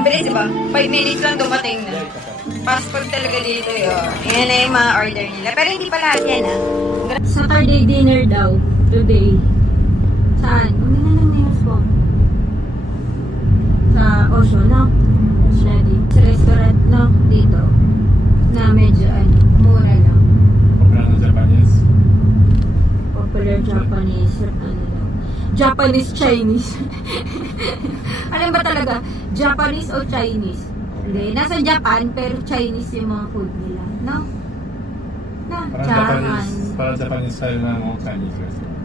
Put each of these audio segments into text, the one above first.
Ang bilis, diba? 5 minutes lang dumating na. Passport talaga dito yun. Yan na yung mga order nila. Pero hindi pa lahat yan, ah. Saturday dinner daw. Today. Saan? Hindi na lang nails ko. Sa Osho, no? Ready. Sa restaurant, no? Dito. Na medyo, mura lang. Popular Japanese. Popular Japanese, ano daw. Japanese Chinese. Alam ba talaga? Japanese o Chinese? Hindi. Nasa Japan, pero Chinese yung mga food nila. No? Na, Parang Japanese style na mga Chinese restaurant.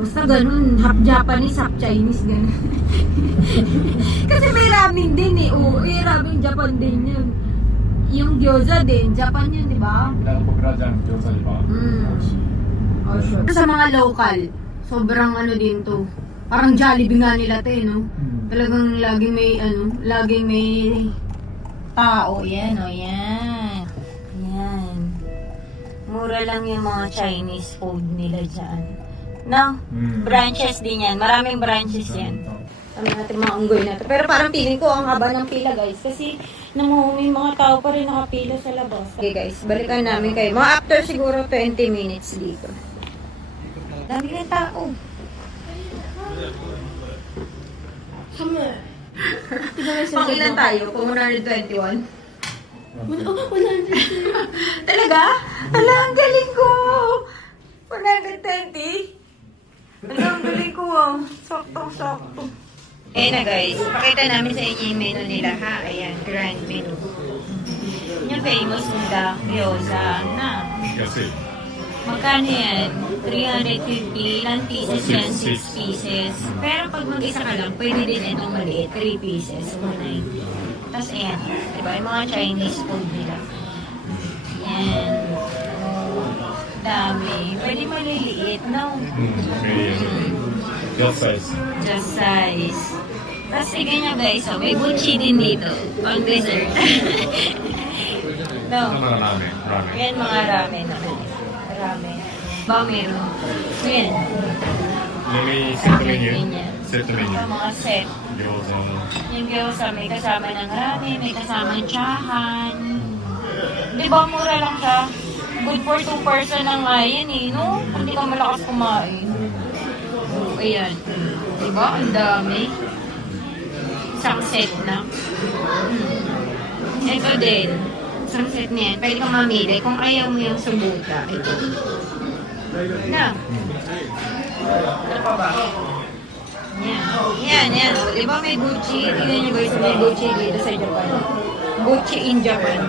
Basta ganun, half Japanese, half Chinese, ganun. Kasi may ramen din eh. Oo, ramen Japan din yun. Yung gyoza din, Japan yun, di ba? Popular dyan, gyoza, di ba? Oh, sure. Sa mga local, sobrang ano din to. Parang Jollibee nga nila to eh, no? Talagang laging may tao. Yan, yan. Yan. Mura lang yung mga Chinese food nila dyan. No? Branches din yan. Maraming branches yan. Kami natin mga unggoy na to. Pero parang feeling ko ang haba ng pila, guys. Kasi namumumi mga tao pa rin nakapila sa labas. Okay, guys. Balikan namin kayo. Mga after siguro 20 minutes dito. Dami ng tao. Pang ilan tayo? Kung 121? Talaga? Ala, ang galing ko! 120? Ala, ang galing ko ah. Sakto-sakto. Ayan na guys, pakita namin sa inyo yung menu nila ha. Ayan, grand menu. Yung famous nila, gyoza na. Kasi. Magkano yan? 350. Ilang pieces yan? 6 pieces. Pero pag mag-isa ka lang, pwede din itong maliit. 3 pieces. 190. Tapos ayan. Diba? Yung mga Chinese food nila. Yan. Dami. Pwede maliliit, no? Just size. Just size. Tapos tignan nyo guys, oh, may buchi din dito. Pang dessert. No. Ramen. Yan mga ramen. Ramen. Ba meron? Yan. May set menu. Set menu. Mga set. Gyoza. Yung gyoza, may kasama ng ramen, may kasama ng tsahan. Di ba mura lang siya? Good for 2 person lang nga yan eh, no? Hindi ka malakas kumain. Ayan. Di ba? Ang dami. Isang set na. Ito din. Isang set niyan. Pwede kang mamili. Kung ayaw mo yung subuta, ito. Na. Ano pa ba? Yan. Yan. Di ba may Gucci? Tignan nyo guys, may Gucci dito sa Japan. Gucci in Japan.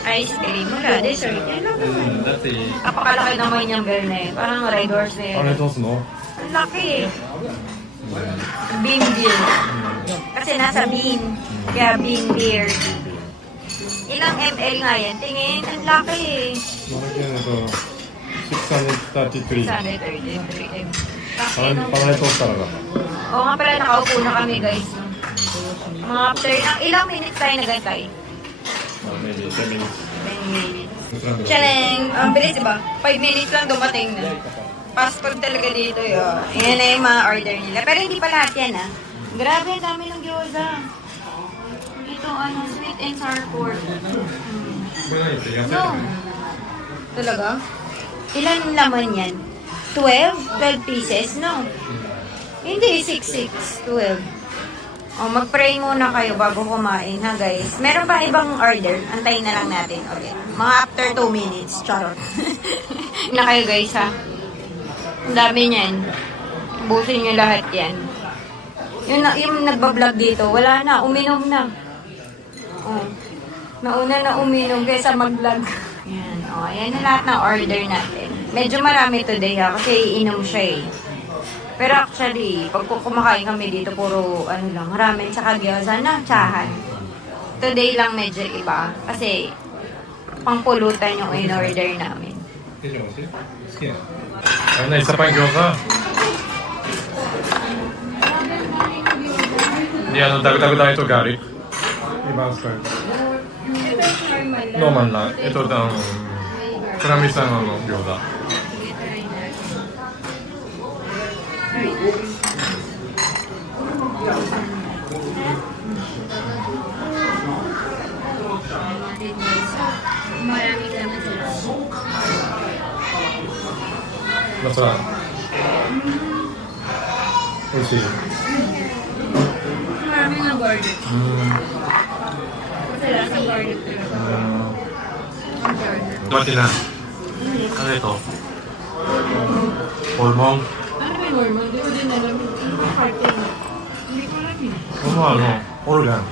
Ice cream. Wala, dessert. Yan lang naman. Kapakalaki naman yung bear na yun. Parang Red Horse na yun. Ano ito no? Ang laki eh. Bean beer. Kasi nasa bean. Kaya bean beer. Ilang ml nga yan? Tingin, ang laki eh. Malaki yan ito. 633. 633. Parang ito talaga. Oo nga pala, nakaupo na kami guys. Mga after, ilang minutes tayo nagantay? Maybe 10 minutes. 10 minutes. Tiyaleng, ang bilis, diba? 5 minutes lang dumating na. Passport talaga dito yun. Yan na yung mga order nila. Pero hindi pa lahat yan, ah. Grabe, dami ng gyoza. Ito, sweet and sour pork. No. Talaga? Ilan laman yan? 12? 12 pieces? No. Hindi, 6, 12. O, mag-pray muna kayo bago kumain, ha guys? Meron pa ibang order? Antayin na lang natin ulit. Mga after 2 minutes. Charot. Na kayo guys, ha? Ang dami niyan. Busin nyo lahat yan. Yung nagbablog dito, wala na. Uminom na. O, nauna na uminom kaysa mag-vlog. Yan. O, ayan na lahat ng order natin. Medyo marami today, ha? Kasi iinom siya, eh. Pero actually, pag kumakain kami dito, puro ramen tsaka gyoza na, tsahan. Today lang medyo iba. Kasi, pangpulutan yung in-order namin. Ano, isa pa yung gyoza? Hindi, dagdag tayo ito garlic. Ibang style. Normal na. Ito ang karamisan ng gyoza. masarap. Oishi. Marami nga garlic. Kasi lasa garlic talaga. Ang garlic. Mati na. Ano ito? Polmong? Ano ba yung normal? Hindi ko din alam. Carton. Hindi ko alam eh. Ano? Organ.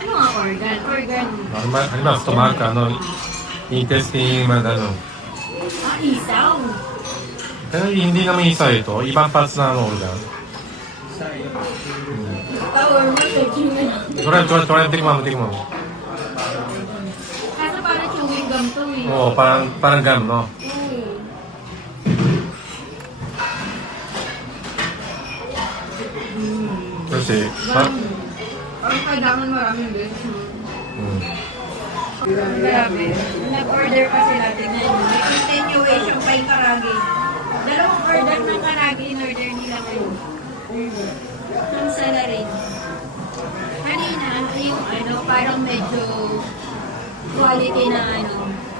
Ano nga organ? Organ. Halimbawa, stomach, intestine, ano. Ah, isaw. Pero hindi naman isa ito. Ibang parts na organ. Or mo, checking na lang. Turan, tikman mo. Kaso parang chewing gum to eh. Oo, parang gum, no? Kasi, Parang kailangan maraming beses. mm. Grabe. Nag-order pa sila. Tignan nyo. May continuation pa yung karagi. Dalawang order ng karagi in order nila ngayon. Ang salarin. Kanina, yung parang medyo quality na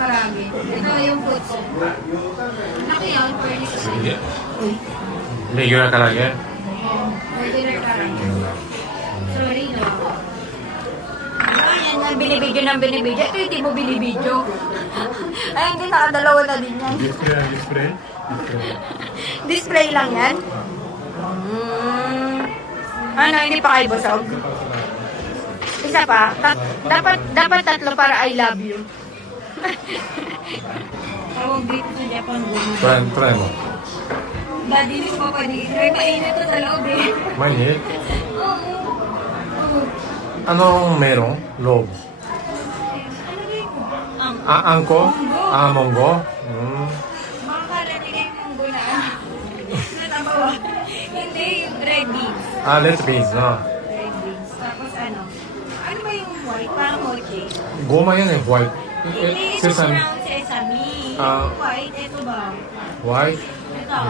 karagi. Ito yung futsu. Laki yun, fairly kasi. Sige. Regular ka lang, eh? Regular karagi. Sorry, no? Yan yung binibidyo ng binibidyo. Ito hindi mo binibidyo. Ay, hindi nakadalawa na din yan. Display? Display lang yan? Ano, hindi pa kayo busog? Isa pa? Dapat tatlo para I love you. Tawag dito sa Japan, gano'n. Try mo. Daddy, hindi ko pa pwede. Ay, mainit to sa loob eh. Mainit? Anong merong? Loob? Angko? Monggo? Makakala nila yung munggo na. Natabawa. Hindi, yung red beans. Let's beans, no? Red beans. Tapos ano? Ano ba yung white? Parang mochi. Goma yan eh, white. Hindi, ito Sesame. brown sesame. Ah. Yung white, ito ba? White? Ito,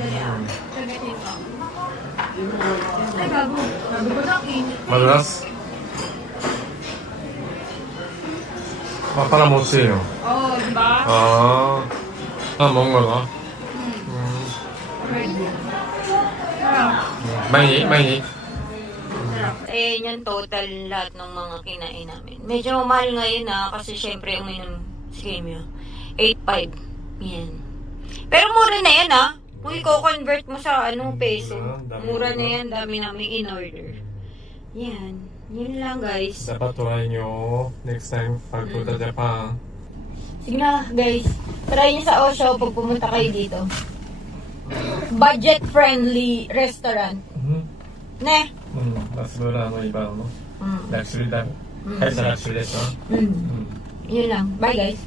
dali ah. Sagat ito. Ay, bago. Bago ko lang init. Madulas? parang mochi yun. Oh, diba? Monggo, no? Red beans. Sarap. Mainit? Eh, yung total lahat ng mga kinain namin. Medyo mahal ngayon kasi syempre uminom si Kimio. 8.5. Yan. Pero mura na yan Kung i-convert mo sa peso. Mura na yan, dami namin in order. Yan. Yun lang guys. Dapat try nyo next time pagpunta Japan. Sige na guys. Try nyo sa Osho pag pumunta kayo dito. Budget-friendly restaurant. Ne? Mas mura mo iba, no? Luxury dami. Mm. Kahit sa luxury restaurant. Yun lang. Bye guys.